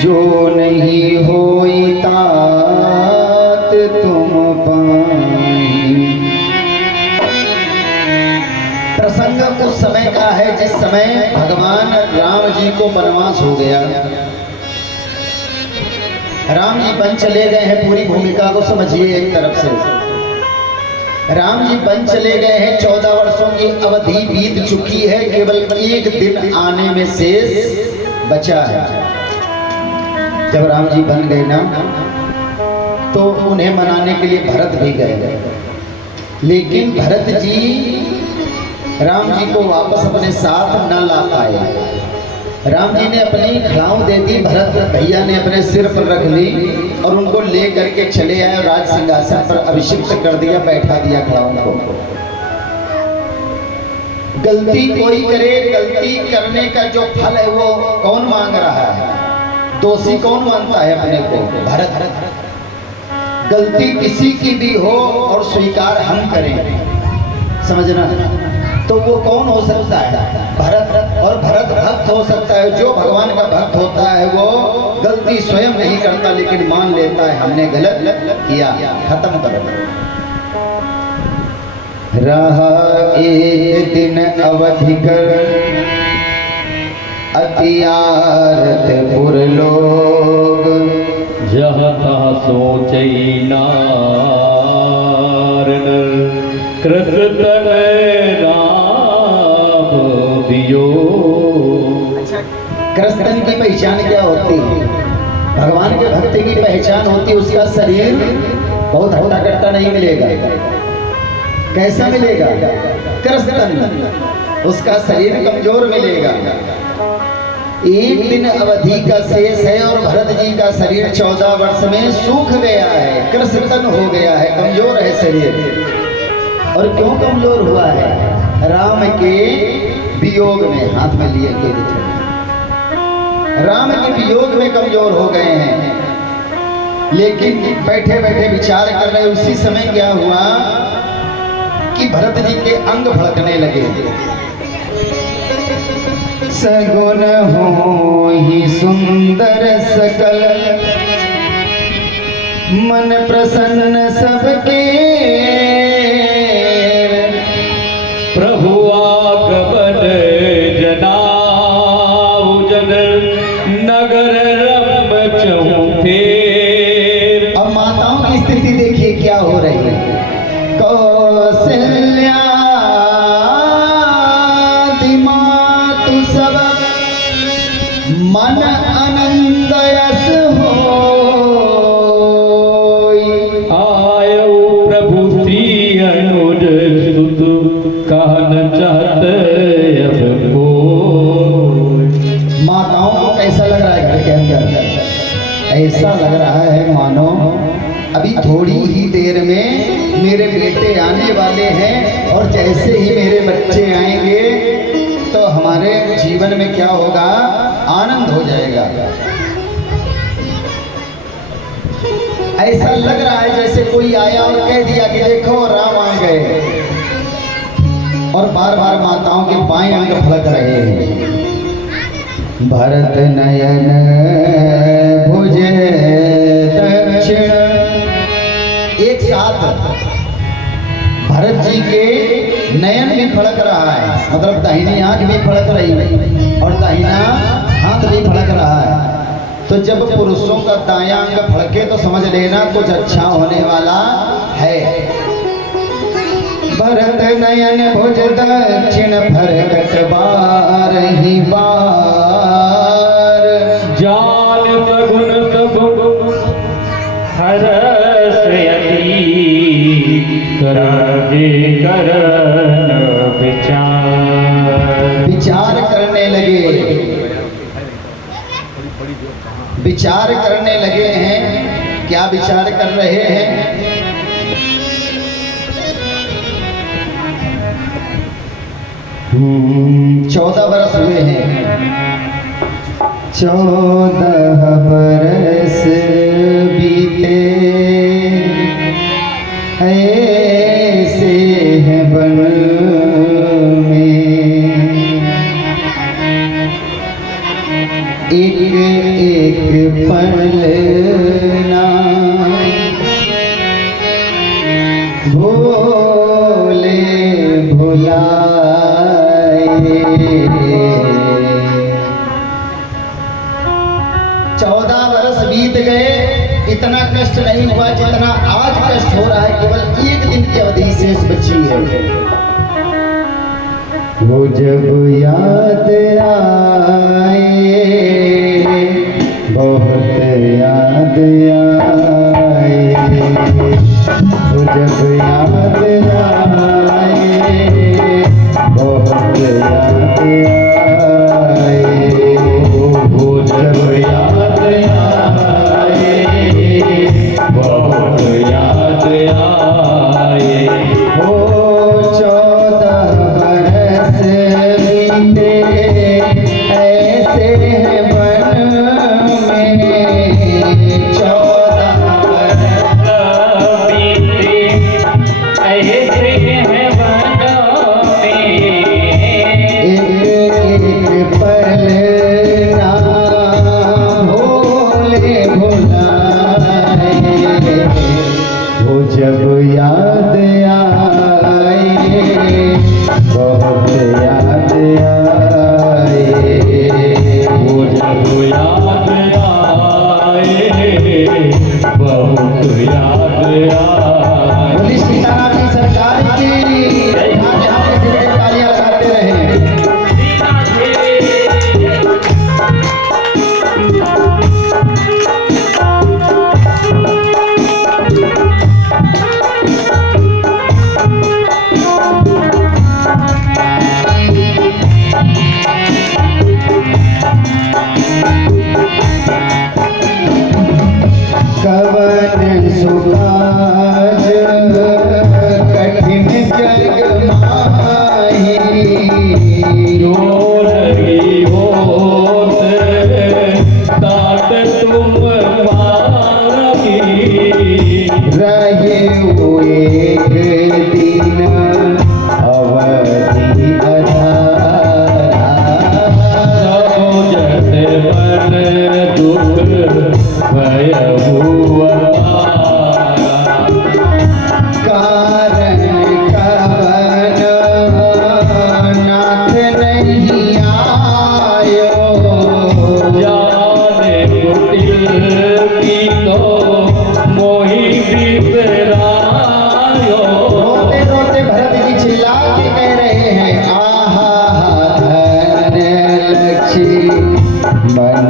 जो नहीं होई तात तुम पाई। प्रसंग उस समय का है जिस समय भगवान राम जी को वनवास हो गया। राम जी वन चले गए हैं, पूरी भूमिका को समझिए। एक तरफ से राम जी वन चले गए हैं, 14 वर्षों की अवधि बीत चुकी है, केवल एक दिन आने में शेष बचा है। जब राम जी बन गए ना, तो उन्हें मनाने के लिए भरत भी गए, लेकिन भरत जी राम जी को वापस अपने साथ न ला पाए। राम जी ने अपनी खड़ाऊं दे दी, भरत भैया ने अपने सिर पर रख ली और उनको ले करके चले आए और राज सिंहासन पर अभिषिक्त कर दिया, बैठा दिया खड़ाऊं को। गलती कोई करे, गलती करने का जो फल है वो कौन मांग रहा है? दोषी कौन मानता है अपने को? भरत। गलती किसी की भी हो और स्वीकार हम करें, समझना, तो वो कौन हो सकता है? भरत। और भरत भक्त हो सकता है। जो भगवान का भक्त होता है वो गलती स्वयं नहीं करता, लेकिन मान लेता है हमने गलत किया, खत्म कर। रहा एक दिन अवधि कर अतियारत पुर लोग, जहाँ तहाँ सोचई नारन, कृत राम दियो। कृष्ण की पहचान क्या होती है? भगवान के भक्ति की पहचान होती है उसका शरीर बहुत हट्टा कट्टा नहीं मिलेगा। कैसा मिलेगा? कृष्ण, उसका शरीर कमजोर मिलेगा। एक दिन अवधि का शेष है और भरत जी का शरीर 14 वर्ष में सूख गया है, कृष्ण हो गया है, कमजोर है शरीर। और क्यों कमजोर हुआ है? राम के वियोग में। हाथ में लिए कोई दिख, राम के वियोग में कमजोर हो गए हैं। लेकिन बैठे बैठे विचार कर रहे, उसी समय क्या हुआ कि भरत जी के अंग भड़कने लगे। सगुन हो ही सुंदर सकल, मन प्रसन्न सबके, प्रभु आगमन जनाऊ जन, नगर रम चहुफेर। अब माताओं की स्थिति देखिए क्या हो रही है। कौशल्या दिमातु सब मन आनंदयस हो, आयो प्रभु श्री अनुज सुत, कहन चाहत अब कोई। माताओं को कैसा लग रहा है घर के अंदर? ऐसा लग रहा है मानो अभी थोड़ी ही देर में मेरे बेटे आने वाले हैं, और जैसे ही मेरे बच्चे आएंगे तो हमारे जीवन में क्या होगा? आनंद हो जाएगा। ऐसा लग रहा है जैसे कोई आया और कह दिया कि देखो राम आ गए। और बार बार माताओं के बाएं अंग फलक रहे हैं। भरत नयन भुज दक्षिण, एक साथ भरत जी के नयन भी फड़क रहा है, मतलब दाहिनी आंख भी फड़क रही है और दाहिना हाथ भी फड़क रहा है। तो जब पुरुषों का दायां अंग फड़के तो समझ लेना कुछ अच्छा होने वाला है। भरत नयन भुज दक्षिण फरकत बार ही बार, जान सगुन सब हरसयति, करजे करन विचार। विचार करने लगे, विचार करने लगे हैं। क्या विचार कर रहे हैं? 14 बरस हुए हैं, 14 बरस बीते ऐसे हैं बन में। एक एक पल ना भोले भुलाए। 14 वर्ष बीत गए, इतना कष्ट नहीं हुआ जितना आज कष्ट हो रहा है। केवल एक दिन की अवधि शेष बची है। वो जब याद आए, बहुत याद आए, वो जब याद आए, बहुत याद आए, वो जब याद आए, बहुत याद आए। वो 14 बरस बीते ऐसे हैं वन में, 14 बरस बीते ऐसे हैं वनों में, एक पल ना भोले भुलाए। वो जब याद आए, बहुत याद आए, वो जब याद आए, बहुत याद आए। बोली सीताराम की सरकार की। यहाँ यहाँ पे फिर से तालियां लगाते रहे। कवन सुकाज कठिन जग माही, जो लगी होत तात तुम पारगी, रहे हुए एक दिन अवधि अधारा, सब जट मन दुख भय हुआ कारण कवन नाथ नहीं आयो, जाने कुटिल की तो मोहि बिसरायो। रोते रोते भरत जी चिल्ला के कह रहे हैं, आहा धन लक्ष्मी मन